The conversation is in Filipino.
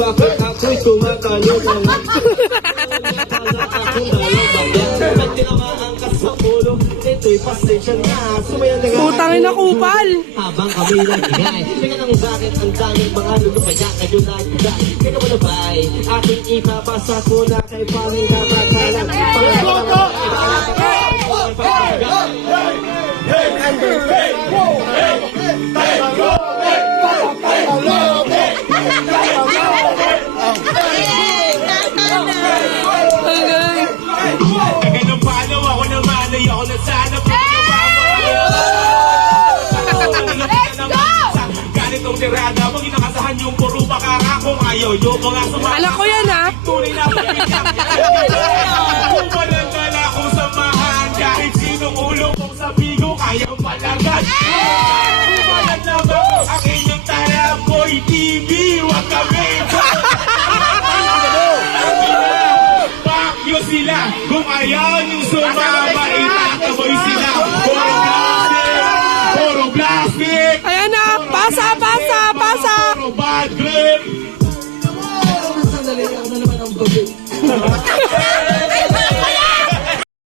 Bakit ako'y tumatalong? Akala ako dalawang ba't tinamaan ka sa ulo? Ito'y pasensya na. Sumayan na nga. Putangin na kupal. Habang kami nag-ingay. Teka nang bakit ang daming mga lulo kaya kayo nag-ingay. Teka mo na ba'y aking ipapasa ko na kay paring kapatalan. Ganun paano ako naman ay ako na sana ganitong tirada mong inakasahan yung puro bakara kung ayaw yung mga sumama. Anak ko yan ha. Tunay na pagkakita. Kung walang dala kong samahan kahit sinong ulo kong sabigo kayang palagan. Kung walang naman ang inyong taraboy TV wag kami. Bakyo sila kung ayaw yung sumama itakaboy sila. Puro plastic. Ayan na. Pasa, pasa, pasa. Puro bad trip. Sandali ako na naman ang bagay.